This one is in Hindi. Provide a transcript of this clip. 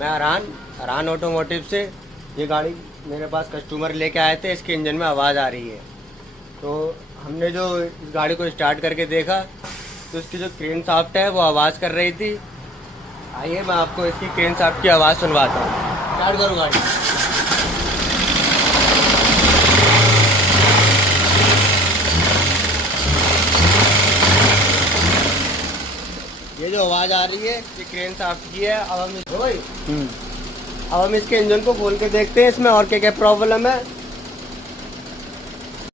मैं अरहान ऑटोमोटिव से। ये गाड़ी मेरे पास कस्टमर लेके आए थे, इसके इंजन में आवाज़ आ रही है। तो हमने जो इस गाड़ी को स्टार्ट करके देखा तो इसकी जो क्रेन शाफ्ट है वो आवाज़ कर रही थी। आइए मैं आपको इसकी क्रेन शाफ्ट की आवाज़ सुनवाता हूँ। स्टार्ट करूँ गाड़ी। ये जो आवाज़ आ रही है ये क्रेन शाफ्ट की है। अब हम इसके इंजन को खोल के देखते हैं इसमें और क्या क्या प्रॉब्लम है।